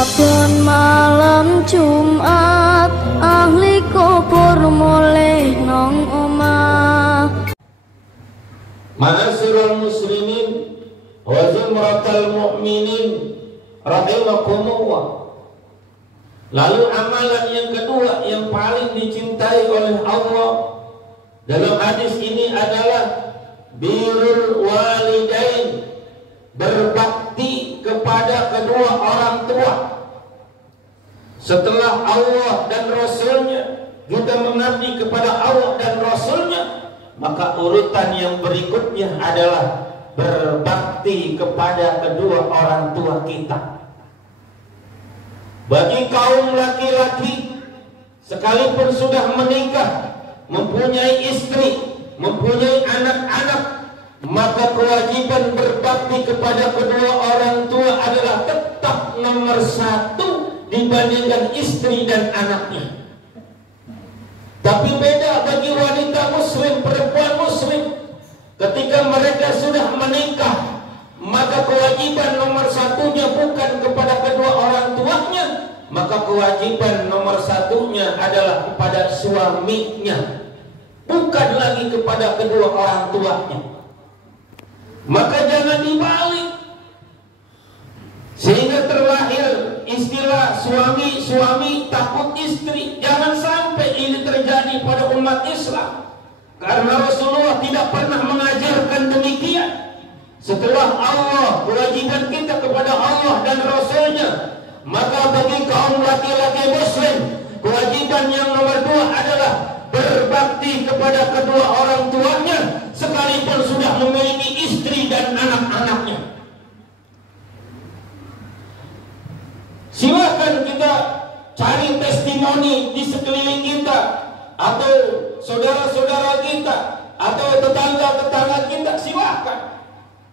Saben malam Jumat ahli kubur mulih nang omah. Ma'asyiral muslimin wa zumratal mu'minin rahimakumullah. Lalu amalan yang kedua yang paling dicintai oleh Allah dalam hadis ini adalah birrul walidain, berbakti kepada kedua orang tua. Setelah Allah dan Rasulnya, kita mengabdi kepada Allah dan Rasulnya, maka urutan yang berikutnya adalah berbakti kepada kedua orang tua kita. Bagi kaum laki-laki, sekalipun sudah menikah, mempunyai istri, mempunyai anak-anak, maka kewajiban berbakti kepada kedua orang tua adalah tetap nomor satu dibandingkan istri dan anaknya. Tapi beda bagi wanita muslim, perempuan muslim. Ketika mereka sudah menikah, maka kewajiban nomor satunya bukan kepada kedua orang tuanya, maka kewajiban nomor satunya adalah kepada suaminya, bukan lagi kepada kedua orang tuanya. Maka jangan dibalik, sehingga terlahir istilah suami takut istri. Jangan sampai ini terjadi pada umat Islam, karena Rasulullah tidak pernah mengajarkan demikian. Setelah Allah, kewajiban kita kepada Allah dan Rasulnya, maka bagi kaum laki-laki muslim, kewajiban yang nomor dua adalah berbakti kepada kedua orang tuanya, sekalipun sudah memiliki istri dan anak-anaknya. Silakan kita cari testimoni di sekeliling kita, atau saudara-saudara kita, atau tetangga-tetangga kita. Silakan.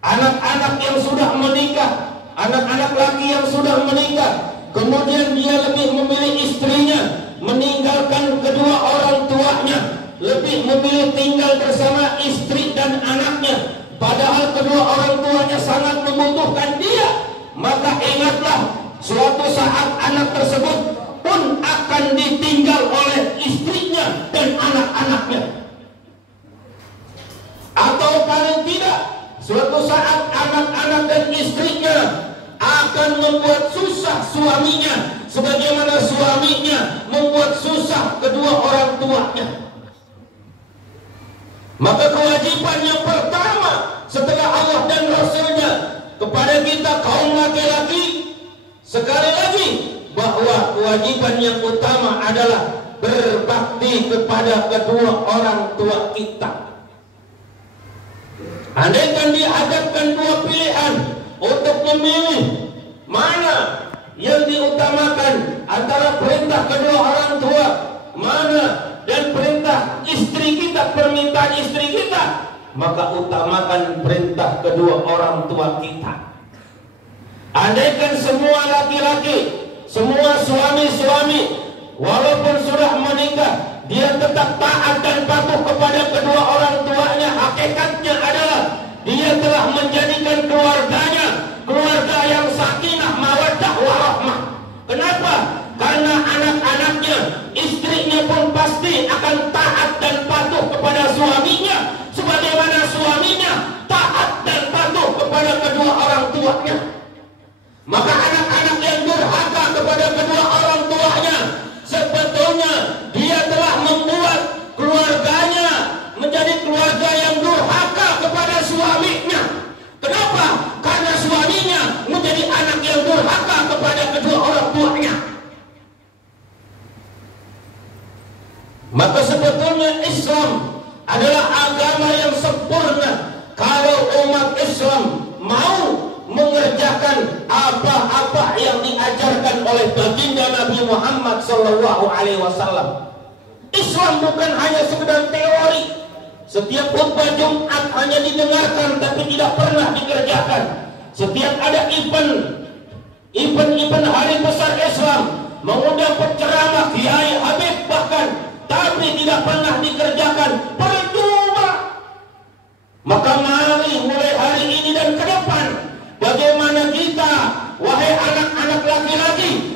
Anak-anak yang sudah menikah, anak-anak laki yang sudah menikah, kemudian dia lebih memilih istrinya, meninggalkan kedua orang tuanya, lebih memilih tinggal bersama istri dan anaknya, padahal kedua orang tuanya sangat membutuhkan dia. Maka ingatlah, suatu saat anak tersebut pun akan ditinggal oleh istrinya dan anak-anaknya. Atau paling tidak, suatu saat anak-anak dan istrinya akan membuat susah suaminya, sebagaimana suaminya membuat susah kedua orang tuanya. Maka kewajiban yang pertama setelah Allah dan Rasulnya kepada kita kaum laki-laki, sekali lagi, bahwa kewajiban yang utama adalah berbakti kepada kedua orang tua kita. Andaikan dihadapkan dua pilihan untuk memilih mana yang diutamakan antara perintah kedua orang tua, mana dan perintah istri kita, permintaan istri kita, maka utamakan perintah kedua orang tua kita. Andaikan semua laki-laki, semua suami-suami, walaupun sudah menikah, dia tetap taat dan patuh kepada kedua orang tuanya, hakikatnya adalah dia telah menjadikan keluarganya keluarga yang sakinah, mawaddah, warahmah. Kenapa? Karena anak-anaknya, istrinya pun pasti akan taat dan patuh kepada suaminya, sebagaimana suaminya taat dan patuh kepada kedua orang tuanya. Maka anak-anak yang durhaka kepada kedua orang tuanya, sebetulnya dia telah membuat keluarganya menjadi keluarga yang durhaka kepada suaminya. Kenapa? Karena suaminya menjadi anak yang durhaka kepada kedua orang tuanya. Maka sebetulnya Islam adalah agama yang sempurna kalau umat Islam mau mengerjakan apa-apa yang diajarkan oleh baginda Nabi Muhammad SAW. Islam bukan hanya sekedar teori. Setiap khutbah Jumat hanya didengarkan tapi tidak pernah dikerjakan. Setiap ada event hari besar Islam, mengundang penceramah, kiai, habib bahkan, tapi tidak pernah dikerjakan. Percuma. Maka mari mulai hari ini dan ke depan, bagaimana kita, wahai anak-anak laki-laki,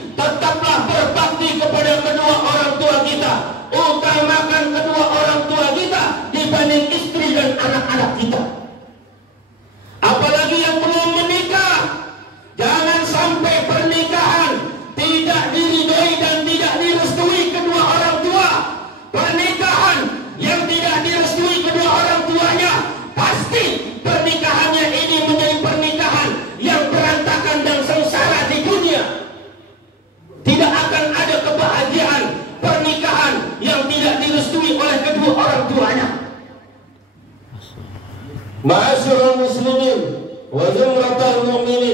kedua orang tuanya. Ma'asyiral muslimin wa zumratal mu'minin,